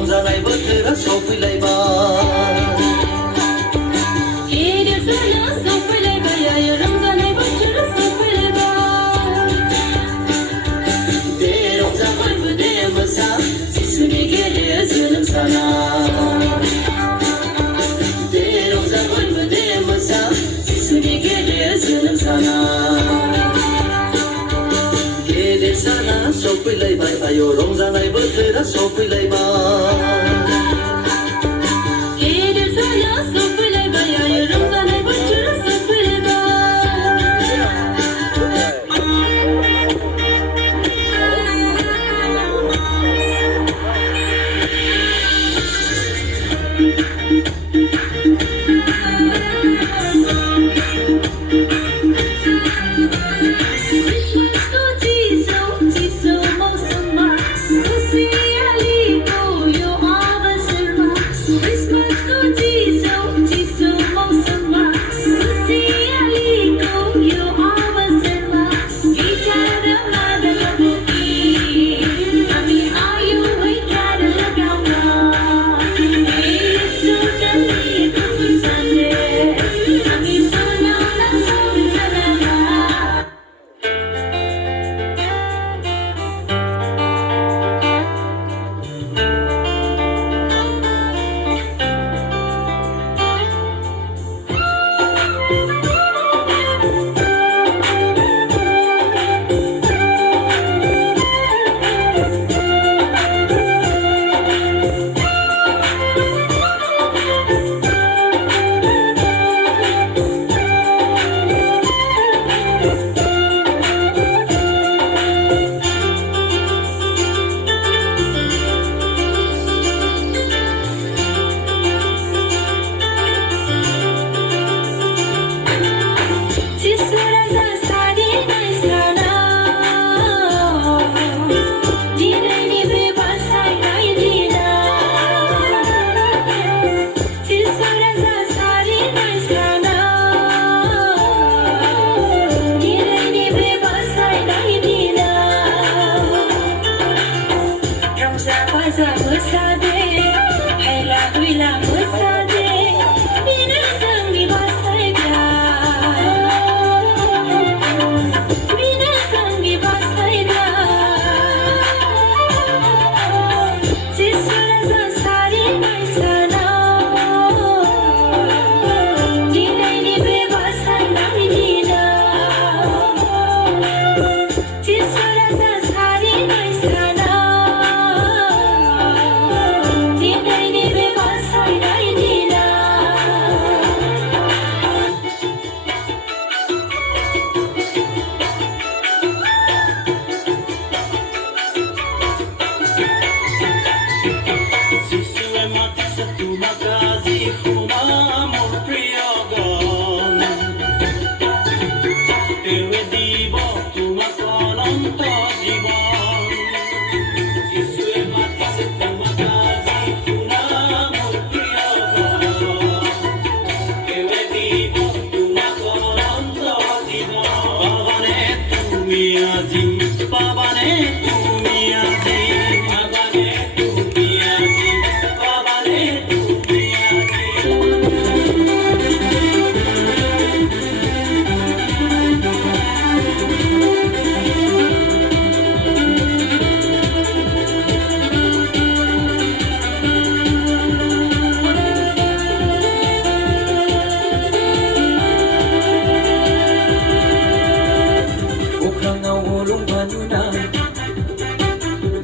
रंजानाय बोथोरा सफैलायबाय गेदेरसाना सफैलायबाय आयो रंजानाय बोथोरा सफैलायबाय दे रंजा बयबो दे मोसा जिसुनि गेदेर जोनोम साना दे रंजा बयबो दे मोसा जिसुनि गेदेर जोनोम साना गेदेर साना सफैलायबाय आयो रंजानाय बोथोरा सफैलायबाय गेदेरसाना सफैलायबाय आयो रंजानाय बोथोरा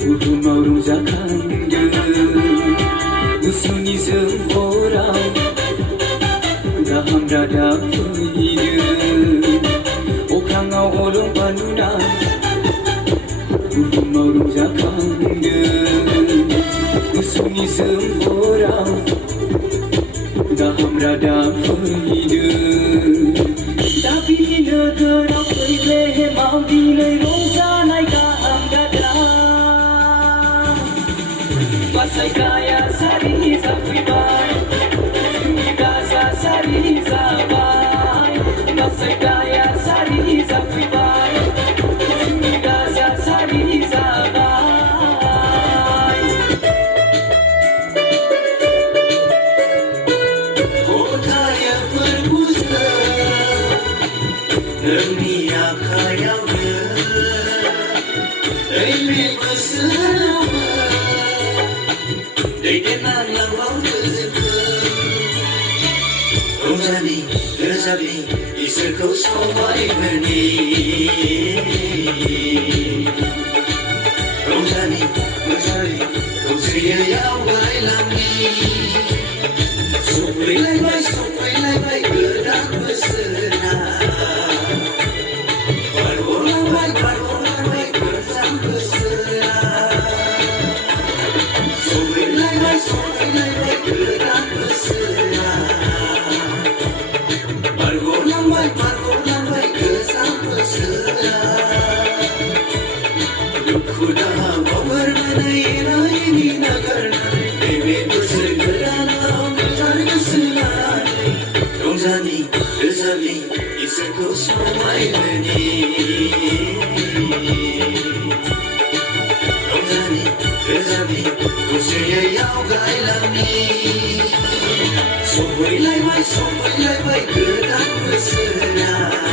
बुहुमाव रंजाखांदों गुसुनि जोंफोराव गाहाम रादाब फैदों अख्राङाव अलंबार नुना बुहुमाव रंजाखांदों गुसुनि जोंफोराव गाहाम रादाब फैदों दाबिनि नोगोराव फैब्लेमाव दिनै रंजानाय गाहाम रादाब बासायग्राया सारि जाफैबाय जोंनि गाजा सारि जाबाय बासायग्राया सारि जाफैबाय जोंनि गाजा सारि जाबाय आखायावनो नैबे बोसोरावबो दैदेनना लांबावदो जोंखौ रंजालि रोजाबि इसोरखौ समायहोनि रंजालि रोजाबि खौसेयै आवगायलांनि सफैलायबाय गोदान बोसोरा बारग'लांबाय गोजाम बोसोरा सफैलायबाय गोदान बोसोरा बारग'लांबाय गोजाम बोसोरा दुखु दाहा बावगारनानै एना एनि नागारनानै नैबे बोसोर गोदानाव मोजां गोसो लानानै रंजालि रोजाबि इसोरखौ समायहोनि रंजालि रोजाबि खौसेयै आवगायलांनि सफैलायबाय गोदान बोसोरा